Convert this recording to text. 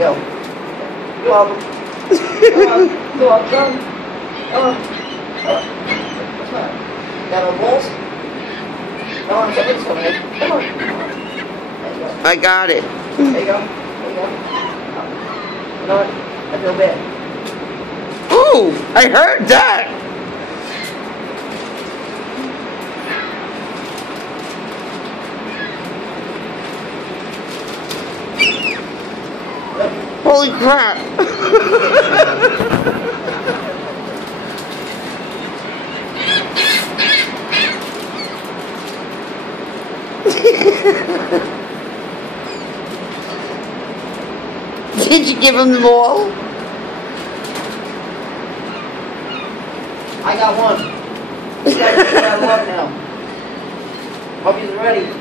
go. Go on. Go on. Go on. Go on. Come on. Come on. Got no balls? Come on, somebody's coming in. Come on. There you go. I got it. There you go. There you go. You know what? I feel bad. Ooh, I heard that. Holy crap. Did you give him them all? I got one. I got one now. Hope he's ready.